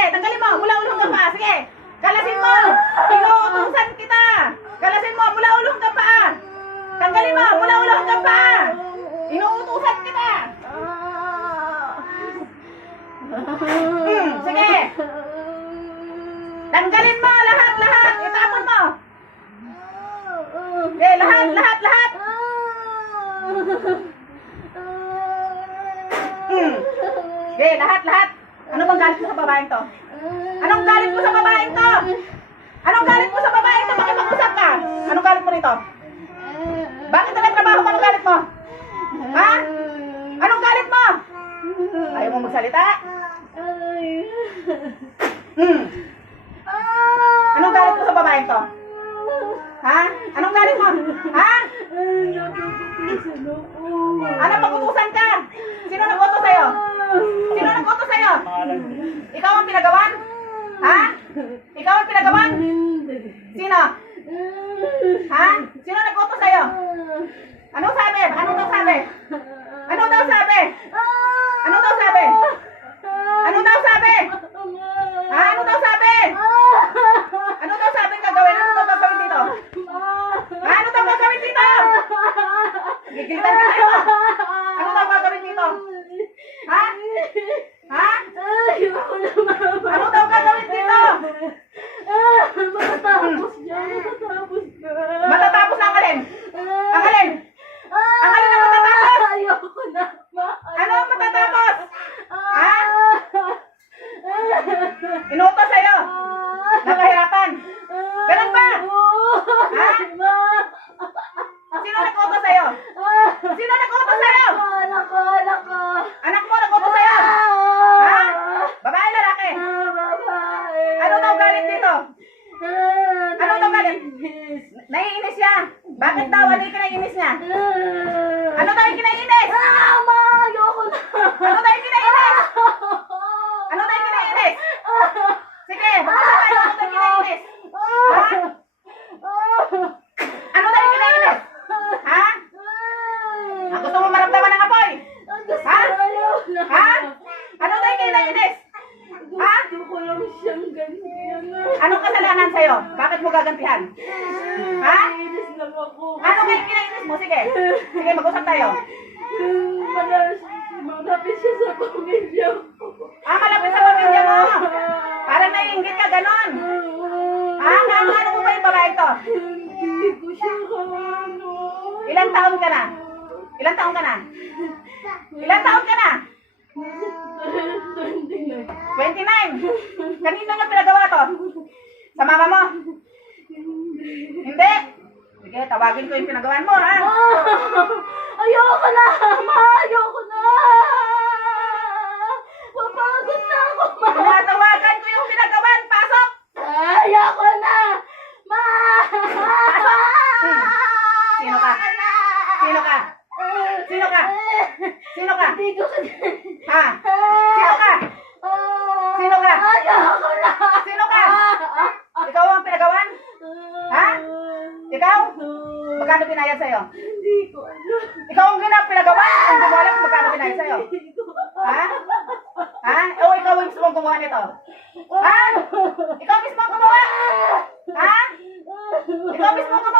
Sige, tanggalin mo. Mula ulo hanggang paa. Sige. Kalasin mo. Inuutusan kita. Kalasin mo. Mula ulo hanggang paa. Tanggalin mo. Mula ulo hanggang paa. Inuutusan kita. Sige. Tanggalin mo. Lahat. Itapon mo. Okay, lahat. Okay, lahat. Ano bang galit mo sa babaeng to? Anong galit mo sa babaeng to? Anong galit mo sa babaeng to? Bakit mag-usap ka? Anong galit mo rito? Bakit nagtrabaho mo? Anong galit mo? Ha? Anong galit mo? Ayaw mo magsalita? Anong galit mo sa babaeng to? Ha? Anong galit mo? Ha? Ano pag-utusan ka? Sino nag-utos sa'yo? Sino nag-utos sa'yo? Ikaw ang pinagawan? Ha? Ikaw ang pinagawan? Sino? Ha? Sino nag-utos sa'yo? Anong sabi? Anong daw sabi? Anong daw sabi? Anong daw sabi? Anong daw sabi? Ha? Anong daw sabi? Ano daw sabi gagawin? Ano daw gagawin dito? Ha? Ano daw gagawin dito? Gigilitan ka tayo. Ano daw gagawin dito? Ha? Ha? Ano daw gagawin dito? Matatapos niya. Matatapos na ang alin? Ang alin? Ang alin na matatapos? Ayoko na. Ano ang matatapos? Ha? Inutos sa'yo? Napahirapan? Ganun ba? Ha? Sino nag-utos sa'yo? Sino nag-utos sa'yo? Anak ko. Anak mo nag-utos sa'yo? Ha? Babae, lalaki? Babae. Ano daw galit dito? Ano daw galit? Naiinis siya. Bakit daw? Ano yung kinaiinis niya? Ano daw yung kinaiinis? Ma, ayoko na. Ano daw yung kinaiinis? Ano daw yung kinaiinis? Sige, mag-usap tayo. Ano daw yung kinaiinis? Ha? Ano daw yung kinaiinis? Ha? Gusto mo maramdaman ng apoy? Ha? Ha? Ano daw yung kinaiinis? Ha? Gusto ko lang siyang ganyan. Anong kasalanan sa'yo? Bakit mo gagantihan? Ha? Inis lang ako. Ano ba yung kinainis mo? Sige. Sige, mag-usap tayo. Malapit siya sa pamilya ko. Malapit sa pamilya mo. Parang naiinggit ka, ganon. Ano mo ba yung babae to? Hindi ko siya kaano. Ilang taon ka na? Ilang taon ka na? Ilang taon ka na? 29. 29. Kanino niya pinagawa to? Sa mama mo? Hindi. Sige, tawagin ko yung pinagawan mo, ha? Ayoko na! Ma, ayoko na! Mapagod na ako, ma! Tinatawagan ko yung pinagawan. Pasok! Ayoko na! Ma! Sino ka? Sino ka? Sino ka? Sino ka? Hindi ko Ha? Sino ka? Sino ka? Ayoko na! Sino ka? Ikaw ang pinagawan? Ha? Ikaw? Magkano pinayad sa'yo? Hindi ko alam. Ikaw ang pinagawan? Hindi mo alam kung magkano pinayad sa'yo? Ha? Ha? O ikaw ang mismo gumawa nito? Ha? Ikaw mismo ang gumawa? Ha? Ikaw mismo ang gumawa?